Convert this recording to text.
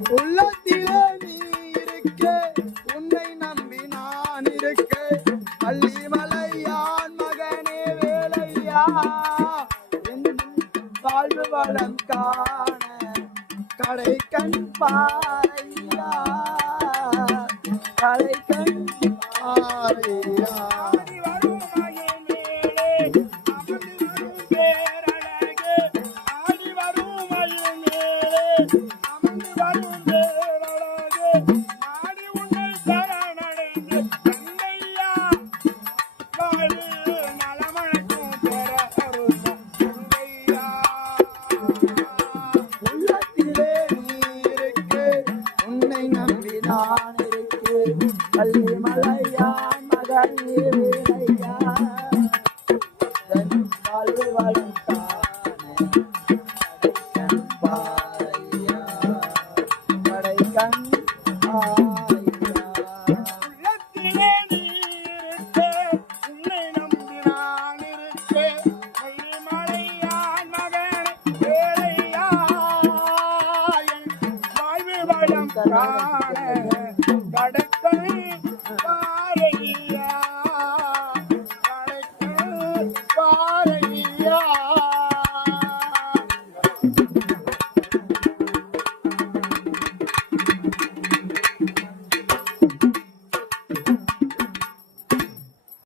உள்ளத்திலே நீ இருக்க, உன்னை நம்பி நான் இருக்க, பள்ளிமலையான் மகனே வேலையா, என் வாழ்வு வளம் காண கடை கண் பாறையா, கடை கண் பாறையா. நான் இருக்கேன் பள்ளிமலையான் மகனே வேலையா, வாழ்வு வளம் காண கண் பாறையா, கடை கண் பாறையா. உள்ளத்திலே நீ இருக்க, உன்னை நம்பி நான் இருக்கேன், பள்ளிமலையான் மகனே வேலையா, வாழ்வு வளம் காண